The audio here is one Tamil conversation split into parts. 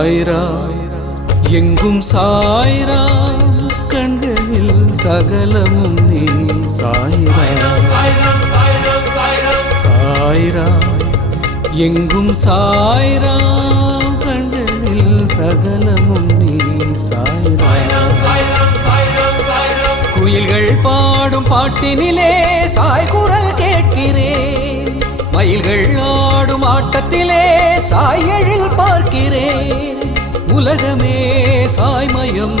சாய்ரா எங்கும் சாய்ரா கண்களில் சகலமும் நீ சாய்ரா சாய்ரா எங்கும் சாய்ரா கண்களில் சகலமும் நீ சாய்ரா குயில்கள் பாடும் பாட்டினிலே சாய் குரல் கேட்கிறேன் மயில்கள் ஆடும் ஆட்டத்திலே சாய் எழில் பார்க்கிறேன் உலகமே சாய்மயம்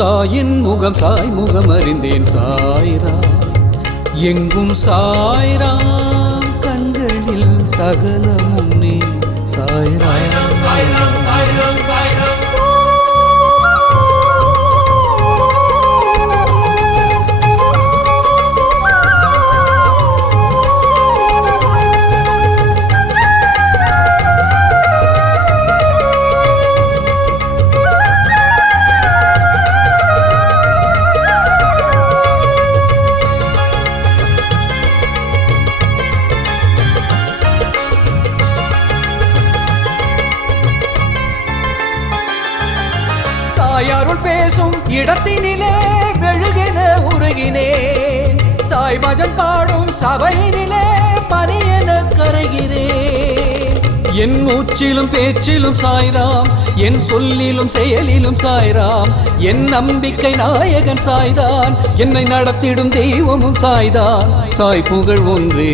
தாயின் முகம் சாய் முகம் அறிந்தேன் சாய்ரா எங்கும் சாய்ரா கண்களில் சகலமும் நீ சாய்ரா சாயருள் பேசும் இடத்தினிலே மெழுகென உருகினேன் சாய் பஜன் பாடும் சபையினிலே பனியென கரைகிறேன் என் மூச்சிலும் பேச்சிலும் சாய்ராம் என் சொல்லிலும் செயலிலும் சாய்ராம் என் நம்பிக்கை நாயகன் சாய்தான் என்னை நடத்திடும் தெய்வமும் சாய்தான் சாய் புகழ் ஒன்றே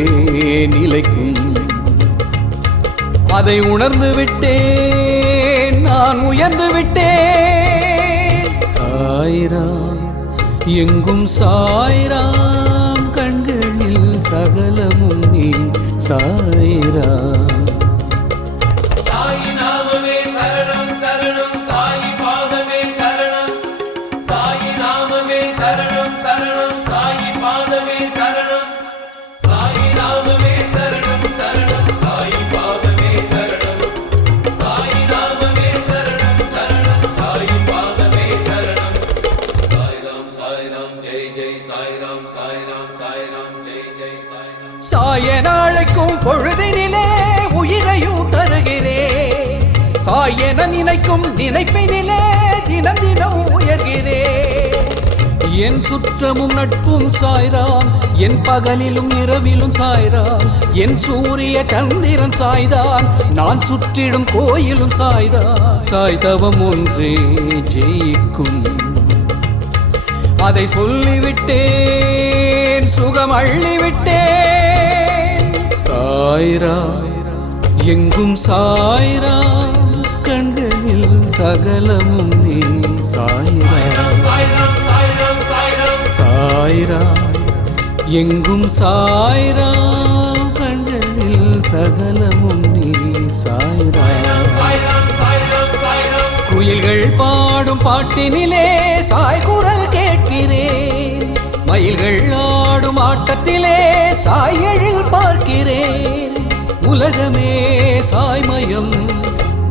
நிலைக்கும் அதை உணர்ந்து விட்டேன் நான் உயர்ந்து விட்டேன் சாய்ராம் எங்கும் சாய்ராம் கண்களில் சகலமும் நீ சாய்ராம் சாய் நாமமே சரணம் சரணம் சாய் பாதமே சரணம் சாய் நாமமே சரணம் சரணம் சாய் பாதமே சரணம் சாய் நாமமே சரணம் சரணம் சாய் பாதமே சரணம் சாய் நாமமே சரணம் சரணம் சாய் பாதமே சரணம் சாய் ராம் ஜெய் ஜெய் சாய் ராம் ஜெய் ஜெய் சாய் ராம் சாயன அழைக்கும் பொழுதினிலே உயிரையும் தருகிறேன் சாயன நினைக்கும் நினைப்பினிலே தினம் தினம் உயர்கிறேன் என் சுற்றமும் நட்பும் சாய்ராம் என் பகலிலும் இரவிலும் சாய்ராம் என் சூரிய சந்திரன் சாய்தான் நான் சுற்றிடும் கோயிலும் சாய்தான் சாய்தவம் ஒன்றே ஜெயிக்கும் அதை சொல்லிவிட்டேன் சுகம் அள்ளிவிட்டேன் சாய்ரா எங்கும் சாய்ரா கண்களில் சகலமும் நீ சாய்ரா சாய்ரா எங்கும் சாய்ரா கண்களில் சகலமும் நீ சாய்ரா குயில்கள் பாடும் பாட்டினிலே சாய் குரல் கேட்கிறேன் மயில்கள் ஆடும் ஆட்டத்திலே சாய் எழில் பார்க்கிறேன் உலகமே சாய்மயம்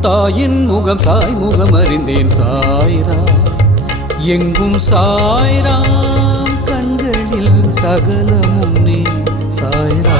தாயின் முகம் சாய் முகம் அறிந்தேன் சாய்ரா எங்கும் சாய்ரா கண்களில் சகலமும் நீ சாய்ரா